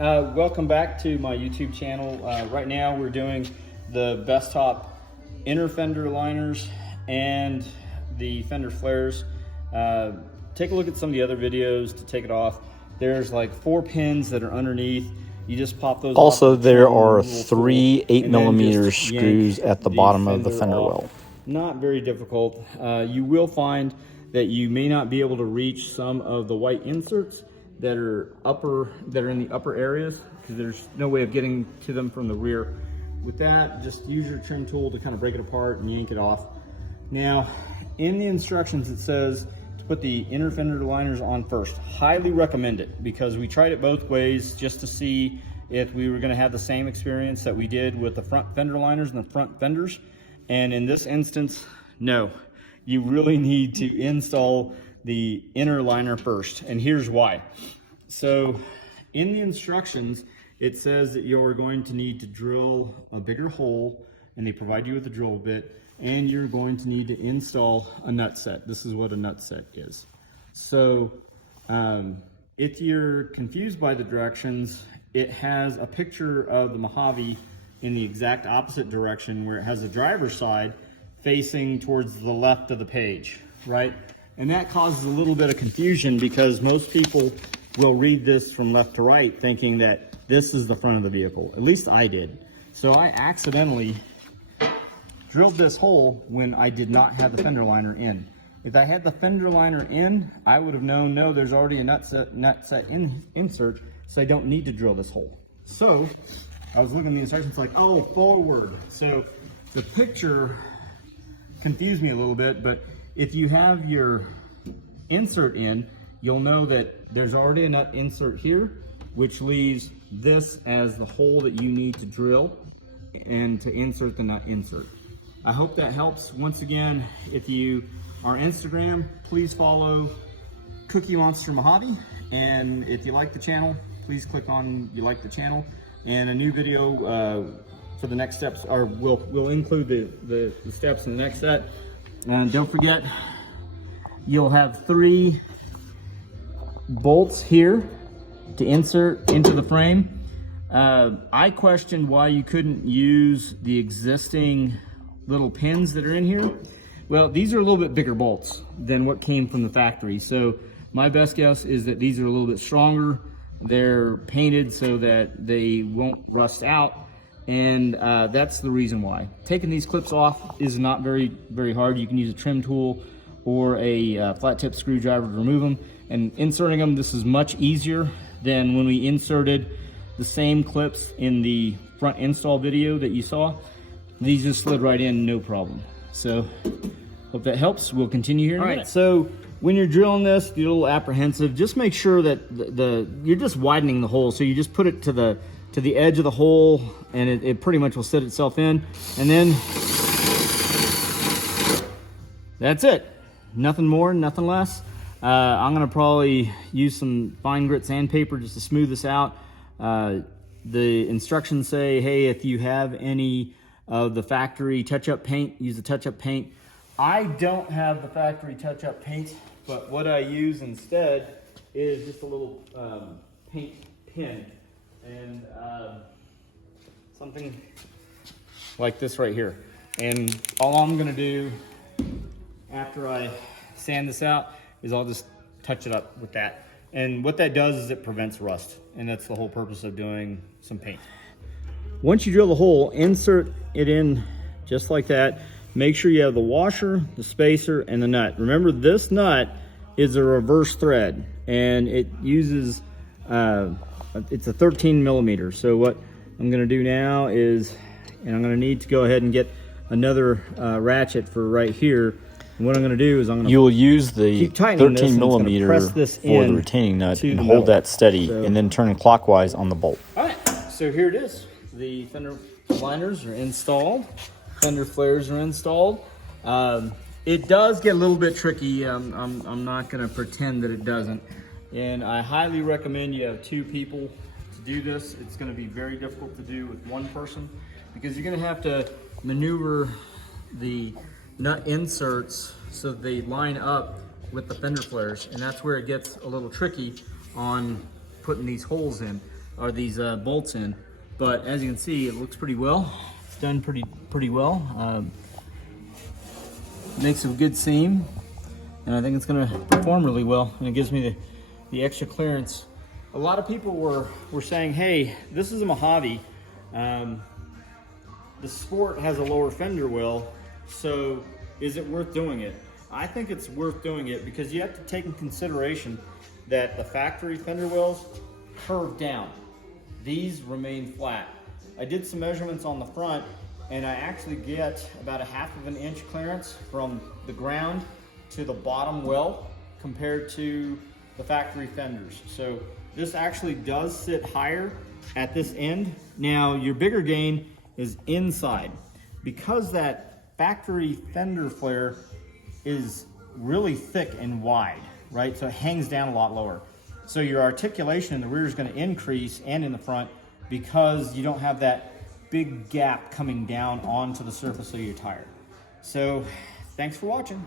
Welcome back to my YouTube channel. Right now we're doing the Bestop inner fender liners and the fender flares. Take a look at some of the other videos to take it off. There's like 4 pins that are underneath. You just pop those Also, off there are 3 8mm screws at the bottom of the fender well. Not very difficult. You will find that you may not be able to reach some of the white inserts that are in the upper areas, because there's no way of getting to them from the rear. With that, just use your trim tool to kind of break it apart and yank it off. Now, in the instructions it says to put the inner fender liners on first. Highly recommend it, because we tried it both ways just to see if we were going to have the same experience that we did with the front fender liners and the front fenders. And in this instance, no. You really need to install the inner liner first, and here's why. So in the instructions it says that you're going to need to drill a bigger hole, and they provide you with a drill bit, and you're going to need to install a nut set. This is what a nut set is. So if you're confused by the directions, it has a picture of the Mojave in the exact opposite direction, where it has the driver's side facing towards the left of the page, right? And that causes a little bit of confusion, because most people will read this from left to right thinking that this is the front of the vehicle. At least I did. So I accidentally drilled this hole when I did not have the fender liner in. If I had the fender liner in, I would have known, no, there's already a nut set insert, so I don't need to drill this hole. So I was looking at the instructions like, oh, forward. So the picture confused me a little bit, but if you have your insert in, you'll know that there's already a nut insert here, which leaves this as the hole that you need to drill and to insert the nut insert. I hope that helps. Once again, if you are on Instagram, please follow Cookie Monster Mojave. And if you like the channel, please click on you like the channel. And a new video for the next steps, or we'll include the steps in the next set. And don't forget, you'll have 3 bolts here to insert into the frame. I questioned why you couldn't use the existing little pins that are in here. Well, these are a little bit bigger bolts than what came from the factory. So my best guess is that these are a little bit stronger. They're painted so that they won't rust out. And that's the reason why. Taking these clips off is not very hard. You can use a trim tool or a flat tip screwdriver to remove them. And inserting them, this is much easier than when we inserted the same clips in the front install video that you saw. These just slid right in, no problem. So hope that helps. We'll continue here. All right, so when you're drilling this, you're a little apprehensive. Just make sure that you're just widening the hole. So you just put it to the edge of the hole, and it pretty much will set itself in. And then that's it. Nothing more, nothing less. I'm gonna probably use some fine grit sandpaper just to smooth this out. The instructions say, hey, if you have any of the factory touch-up paint, use the touch-up paint. I don't have the factory touch-up paint, but what I use instead is just a little paint pen, and something like this right here. And all I'm gonna do after I sand this out is I'll just touch it up with that. And what that does is it prevents rust, and that's the whole purpose of doing some paint. Once you drill the hole, insert it in just like that. Make sure you have the washer, the spacer, and the nut. Remember, this nut is a reverse thread, and it uses, it's a 13mm. So what I'm gonna do now is, and I'm gonna need to go ahead and get another ratchet for right here. And what I'm gonna do is you'll use the 13mm for the retaining nut and hold that steady, and then turn clockwise on the bolt. All right, so here it is. The fender liners are installed. Fender flares are installed. It does get a little bit tricky. I'm not gonna pretend that it doesn't. And I highly recommend you have 2 people to do this. It's gonna be very difficult to do with 1 person, because you're gonna have to maneuver the nut inserts so they line up with the fender flares, and that's where it gets a little tricky on putting these holes in. are these bolts in. But as you can see, it looks pretty well. It's done pretty well. Makes a good seam, and I think it's going to perform really well, and it gives me the extra clearance. A lot of people were saying, hey, this is a Mojave. The Sport has a lower fender well, so is it worth doing it? I think it's worth doing it because you have to take in consideration that the factory fender wells curve down. These remain flat. I did some measurements on the front, and I actually get about a 1/2 inch clearance from the ground to the bottom well compared to the factory fenders. So this actually does sit higher at this end. Now your bigger gain is inside. Because that factory fender flare is really thick and wide, right? So it hangs down a lot lower. So your articulation in the rear is going to increase, and in the front, because you don't have that big gap coming down onto the surface of your tire. So thanks for watching.